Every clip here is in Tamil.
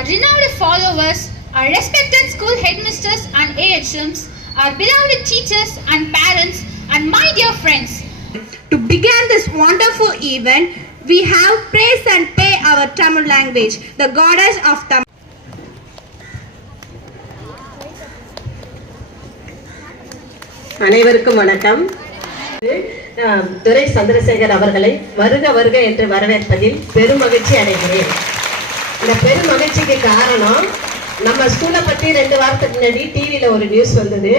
our renowned followers, our respected school headmasters and AHMs, our beloved teachers and parents, and my dear friends. To begin this wonderful event, we have praise and pay our Tamil language, the goddess of Tamil. அனைவருக்கும் வணக்கம் துரை சந்திரசேகர் அவர்களை வருக வருக என்று வரவேற்பதில் பெரும் மகிழ்ச்சி அடைகிறேன் இந்த பெரும் மகிழ்ச்சிக்கு காரணம் நம்ம ஸ்கூலை பத்தி ரெண்டு வாரத்துக்கு முன்னாடி டிவியில ஒரு நியூஸ் வந்தது.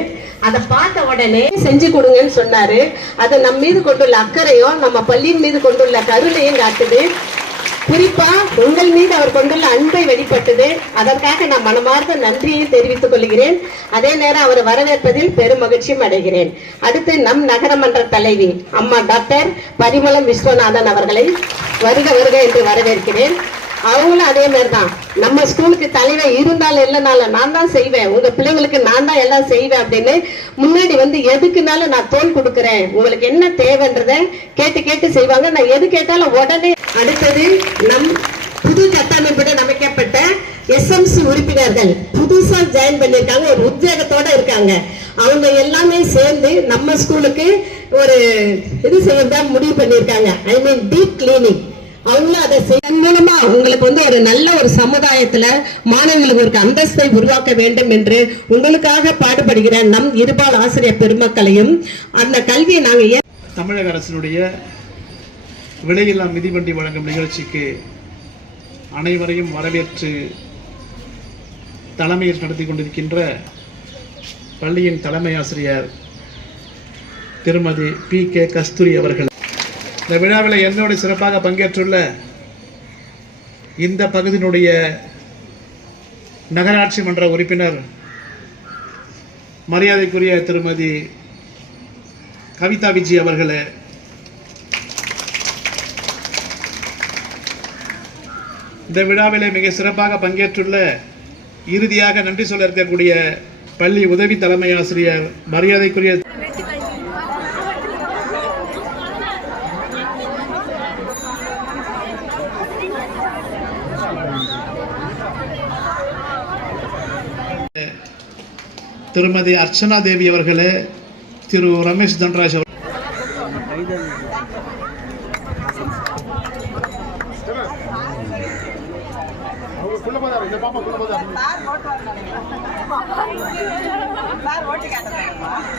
அதை பார்த்த உடனே செஞ்சு கொடுங்கன்னு சொன்னாரு. அது நம் மீது கொண்டுள்ள அக்கறையும் நம்ம பள்ளியின் மீது கொண்டுள்ள கருணையும் காட்டுது. குறிப்பா உங்கள் மீது அவர் கொண்டுள்ள அன்பை வெளிப்பட்டது. அதற்காக நான் மனமார்ந்த நன்றியை தெரிவித்துக் கொள்கிறேன். அதே நேரம் அவரை வரவேற்பதில் பெரும் மகிழ்ச்சியும் அடைகிறேன். அடுத்து நம் நகரமன்ற தலைவி அம்மா டாக்டர் பரிமளம் விஸ்வநாதன் அவர்களை வருக வருக என்று வரவேற்கிறேன். அவங்களும் அதே மாதிரி தான் நம்ம ஸ்கூலுக்கு தலைவர் இருந்தாலும் இல்லைனாலும் நான் தான் செய்வேன். உங்க பிள்ளைங்களுக்கு நான் தான் எல்லாம் செய்வேன் அப்படின்னு முன்னாடி வந்து எதுக்குனாலும் நான் தோல் கொடுக்குறேன். உங்களுக்கு என்ன தேவைன்றத கேட்டு கேட்டு செய்வாங்க. நான் எது கேட்டாலும் உடனே அடுத்தது நம் புது கட்டமைப்புடன் அமைக்கப்பட்ட எஸ்எம்சி உறுப்பினர்கள் புதுசா ஜாயின் பண்ணிருக்காங்க ஒரு உத்வேகத்தோட இருக்காங்க. அவங்க எல்லாமே சேர்ந்து நம்ம ஸ்கூலுக்கு ஒரு இது செய்யறதா முடிவு பண்ணிருக்காங்க ஐ மீன் டீப் கிளீனிங் அவங்களும் அதை செய்ய உங்களுக்கு வந்து ஒரு நல்ல ஒரு சமுதாயத்துல மாணவர்களுக்கு ஒரு அந்தஸ்தை உருவாக்க வேண்டும் என்று உங்களுக்காக பாடுபடுகிற நம் இருபால் ஆசிரியர் பெருமக்களையும் அந்த கல்வியை நாங்கள் தமிழக அரசினுடைய விலையில்லா மிதிவண்டி வழங்கும் நிகழ்ச்சிக்கு அனைவரையும் வரவேற்று தலைமையில் நடத்தி கொண்டிருக்கின்ற பள்ளியின் தலைமை ஆசிரியர் திருமதி பி கே கஸ்தூரி அவர்கள். இந்த விழாவில் என்னோட சிறப்பாக பங்கேற்றுள்ள இந்த பகுதியினுடைய நகராட்சி மன்ற உறுப்பினர் மரியாதைக்குரிய திருமதி கவிதா விஜய் அவர்களே இந்த விழாவிலே மிக சிறப்பாக பங்கேற்றுள்ள இறுதியாக நன்றி சொல்ல இருக்கக்கூடிய பள்ளி உதவி தலைமை ஆசிரியர் மரியாதைக்குரிய திருமதி அர்ச்சனா தேவி அவர்களே திரு ரமேஷ் தன்ராஜ் அவர் சார் ஓட்டு கேட்டேன்.